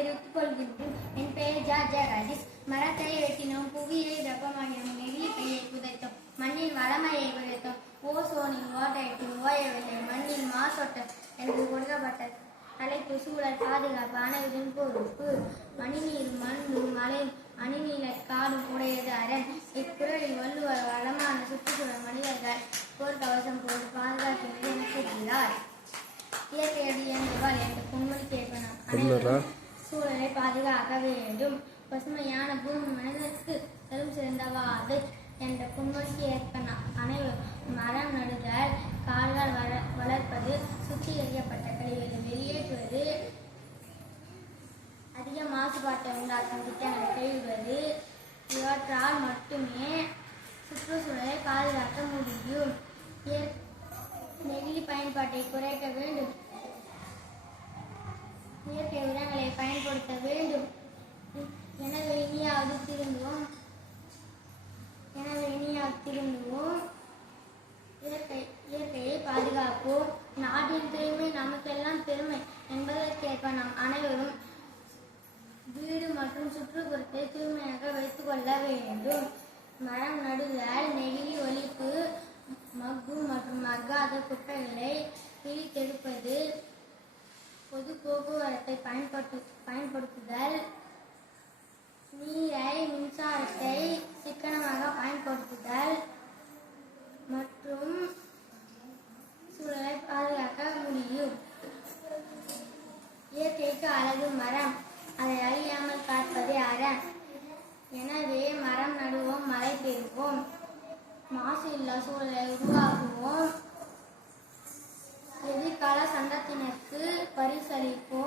தெரிவித்துக் கொள்கின்றோம். என் பெயர் ஜார்ஜ். மரத்தை வெட்டினோம், புவியை வெப்பமாக்கினோம், நெகிழி பையை புதைத்தோம், மண்ணின் வளமையை குறைத்தோம், ஓசோனின் ஓட்டையிட்டு ஓயவில்லை, மண்ணில் மாசொட்ட எனக்கு கொடுக்கப்பட்ட தலைப்பு சூழல் பாதுகாப்பு அனைவரின் பொறுப்பு. மணிநீர் மண்ணும் மலை அணிநீரை காடும் உடையது அரண். இக்குறளில் வள்ளுவர் வளமான சுற்றுச்சூழல் மனிதர்கள் போர்க்கவசம் போட்டு பாதுகாக்கிறது என கூறுகிறார். இயற்கையடி என்றால் என்று பொன்மொழி கேட்பன அனைவரும் சூழலை பாதுகாக்க வேண்டும். பசுமையான பூமி மனிதனுக்கு செல்வம் சிறந்தவாது என்ற பொன்மொழிக்கு ஏற்பன அனைவரும் மரம் நடுதல், கால்கள் வளர்ப்பது, சுத்திகரிக்கப்பட்ட கழிவுகளை வெளியேற்றுவது, அதிக மாசுபாட்டை உண்டாக்கும் திட்டங்களை கைவிடுவது, இவற்றால் மட்டுமே சுற்றுச்சூழலை பாதுகாக்க முடியும். நெகிழி பயன்பாட்டை குறைக்க வேண்டும். இயற்கை உரங்களை பயன்படுத்த வேண்டும். எனவே இனியாவது திரும்புவோம். இயற்கையை பாதுகாப்போம். நாட்டின் தூய்மை நமக்கெல்லாம் பெருமை என்பதற்கேற்ப நாம் அனைவரும் வீடு மற்றும் சுற்றுப்புறத்தை தூய்மையாக வைத்துக் கொள்ள வேண்டும். மரம் நடுதல், நெகிழி ஒழிப்பு, மக்கும் மற்றும் மக்காத குப்பைகளை பிரித்தெடுப்பது, பொது போக்குவரத்தை பயன்படுத்துதல், நீரை மின்சாரத்தை சிக்கனமாக பயன்படுத்துதல் மற்றும் சூழலை பாதுகாக்க முடியும். இயற்கைக்கு அழகு மரம், அதை அழியாமல் காப்பதே அரண். எனவே மரம் நடுவோம், மழை பெறுவோம், மாசு இல்லா சூழலை உருவாக்குவோம், எதிர்கால சந்ததியினருக்கு பரிசளிப்போம்.